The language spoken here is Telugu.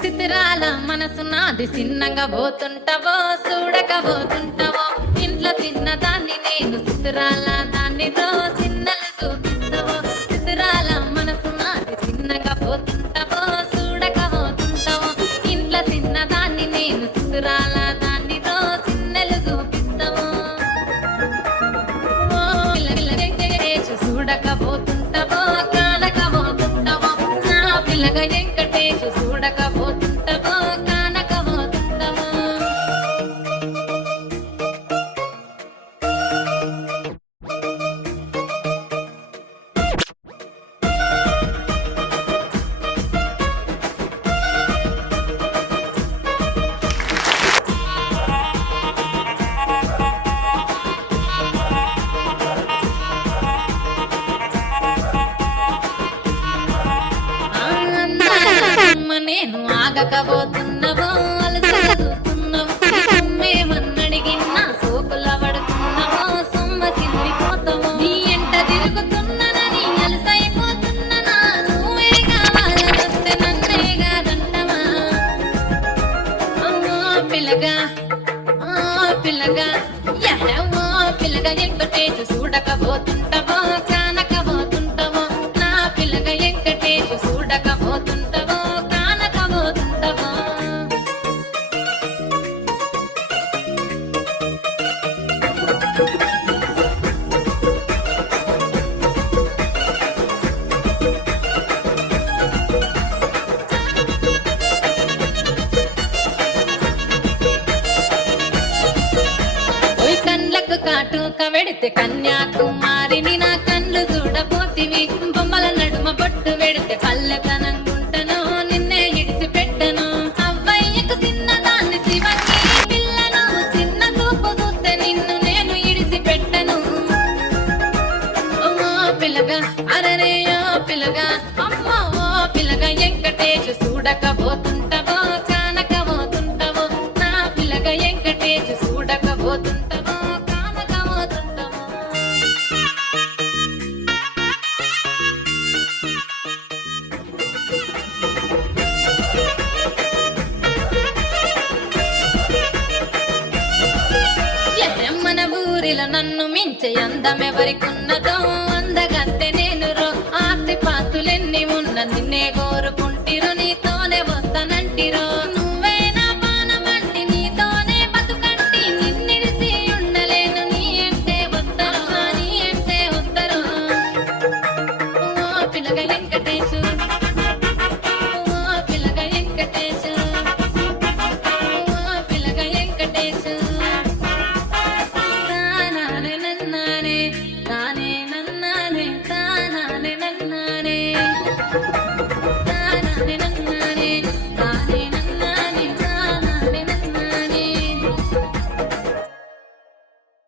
సితిరాల మనసు నాది చిన్నగా పోతుంటావో చూడకపోతుంటావో ఇంట్లో చిన్నదాన్ని నేను సితిరాల దాన్నితో చిన్నలు చూపిస్తావో సితిరాల మనసు నాది చిన్నగా పోతుంటావో చూడకపోతుంటావో ఇంట్లో చిన్నదాన్ని నేను సితిరాల దాన్నితో చిన్నలు చూపిస్తావో చూడకపోతుంటావో కానకపోతుంటావో నా పిల్లగా వెంకటేశు చూడకపోతుంటావో కానకపోతుంటావో నేను ఆగకపోతున్నావో అలసట చూస్తున్నావో సొమ్మేమన్నడిగిన్నా సోకుల పడుతున్నావో సొమ్మ సిల్లిపోతావో నీ ఎంట తిరుగుతున్నానని అలసైపోతున్నా నువ్వే కావాలనొస్తే నన్నే కాదంటవా పిల్లగా పిల్లగా ఓ పిల్లగా వెంకటేశు చూడకపోతుంటావో కానకపోతుంటావో నా పిల్లగా వెంకటేశు చూడకపోతుంటావో కానకపోతుంటావో కండ్లకు కాటుక వెడితే కన్యాకుమారిని నా కళ్ళు చూడపోతివి బొమ్మల నడుమ బొట్టు వెడితే పల్లెతనంగుంటను నిన్నే ఇడిసి పెట్టను అవ్వయ్యకు చిన్నదాన్ని శివంగి పిల్లను చిన్న చూపు చూస్తే నిన్ను నేను ఇడిసి పెట్టను ఓ పిల్లగా అరరే ఓ పిల్లగా అమ్మో ఓ పిల్లగా వెంకటేశు చూడకపోతుంటావో కానకపోతుంటావో నా పిల్లగా వెంకటేశు చూడకపోతుంటావో కానకపోతుంటావో మన ఊరిలో నన్ను మించే అందమెవరికున్నదో అందగత్తె నేను రో ఆస్తి పాస్తులెన్ని ఉన్న నిన్నే